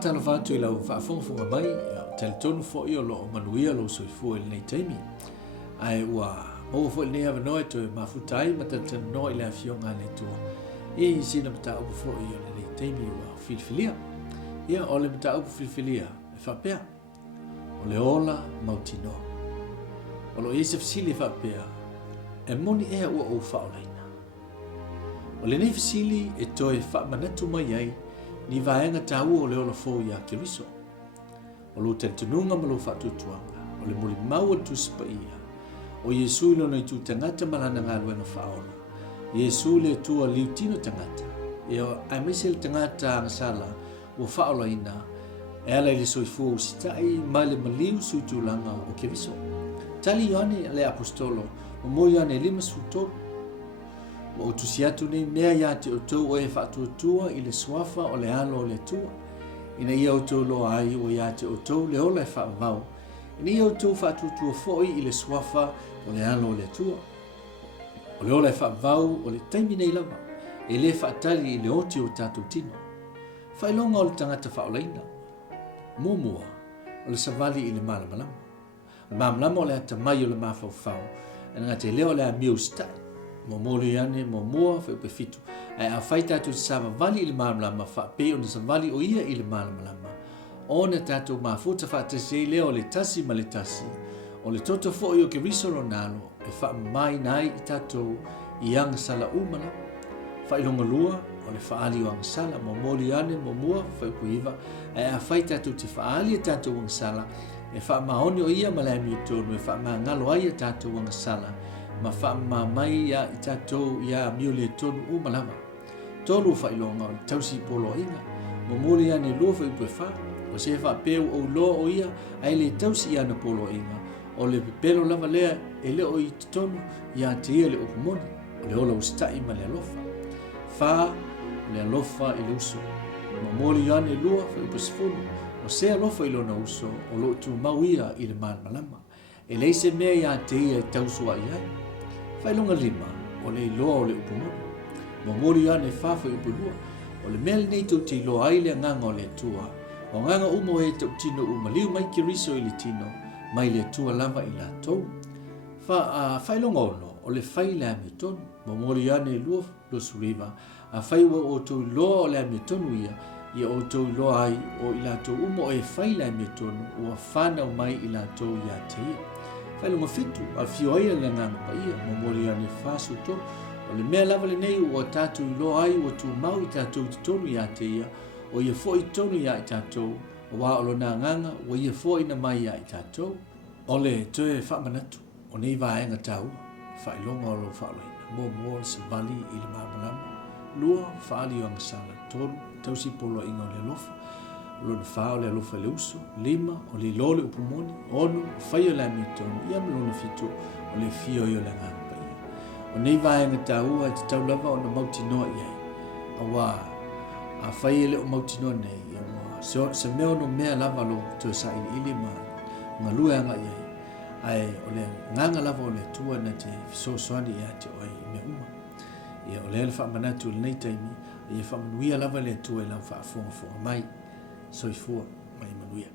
tala fatu ila whaafonga mai, teletonu fo i o lo manuia lo soifua ili nei teimi. Ai ua maua fo ili nei awa noe toe mafutai, ma teletonu no ili a fionga le tua. I sina mata upu fo i o le nei teimi ua filifilia. Ia ole mata upu filifilia e whapea. O le ola mautino. O lo iese fasili whapea, e moni ea ua o whaolaina. O le nei fasili e toe whaamanatu mai ai, ni vaenga tau o le ola fo ia Keriso. O lo tentununga ma lo whatutuanga, o le muli maua tuspa ia. O Yesu ilo nei tu tangata malana ngā luenga whaola. Yesu le tua liutino tangata. E o aimese le tangata ngasala o whaola ina, e ala le soifua usitai ma le maliu sutulanga o Keriso. Tali Ioane le apostolo, o mo Ioane 5:12. O tusiatu nei mea ia te o tau o e whaatuatua i le suafa o le alo o le tua. Ina ia o tau loa ai o ia te o tau le ola e whaavau. Ina ia o tau whaatuatua foi i le suafa o le alo o le tua. O le ola e whaavau o le taimi nei lava. E le whaatali i le oti o tātou tino. Whailonga o le tangata whaolaina. Mōmua o le savali i le malamalama. Le malamalama o le ata mai o le mawhauwhau. E ngā te leo le a miu stai. Mo moli ane mo mua fe pe fitu ai a faita tu sa vali le malama fa pe on sa vali o ia i le malama ona tatu ma futa fa te se le o le tasi ma le tasi o le toto fo io che risolo nalo e fa mai nai tatu yang sala umana fa ilonga lua o le fa ali wang sala mo moli ane mo mua fe kuiva ai a faita tu te fa ali tatu wang sala e fa ma oni o ia ma le mi tu e fa ma ngalo ai tatu wang sala ma fa ma mai ya itato ya miole tonu u malama tolu fa ilonga tausi polo inga mo moli ane lo fa ipu fa o se fa peu o lo o ia ai le tausi ya na polo inga o le pelo lava lea e le o itonu ya te ele o pomoni o le ola ustai ma le alofa fa le alofa i le uso mo moli ane lua fa ipu sifunu o se alofa ilona uso o lo tu mauia i le malama e le se mea ya te ia tausua iai Whailonga 5, o le iloa o le upumoni. Mo mori ane whawha i upulua, o le mele nei tau te iloa aile nganga o le tua. O nganga umo e tau tino umaliu mai Keriso i le tino, mai le tua lava i la tau. Whailonga ono, o le whaile a me tonu, mo mori ane lua lo suriva, a whaiwa o tau iloa o le a me tonu ia o tau iloa ai o i la tau umo e whaile a me tonu, ua whanau mai i la tau ia te ia. Whailonga fitu, a fioia le ngana pa ia, mo mori ane whasu to, o le mea lava le nei o tātou i loa ai o tu mau i tātou i tonu i te ia, o ia fo i tonu i tātou, o wā olo nā nganga, o ia fo i na mai i tātou. O le toe whamanatu, o nei vāenga tau, whailonga o lo whaoloina, mo mua se vali i le māmalama, lua whaali o angasala, tonu, tausi polo inga o le lofa, lona fa o le alofa le uso, 5 o le lole upumoni, 6 fai o le amitonu, ia lona fitu o le fio i o le ngapa ia. O nei vaenga taua e te tau lava o na mautinoa iai. A wā, a fai ele o mautinoa nei, ia wā, se mea no mea lava lo tue sa ili ma ngā lue anga iai. Ai o le nganga lava o le tua na te fisosoani ia te oi mea uma. Ia o le ele whaamanatu le nei taimi, ia whaamanuia lava le tua e lau whaafonga mai. Soifua mai manuia.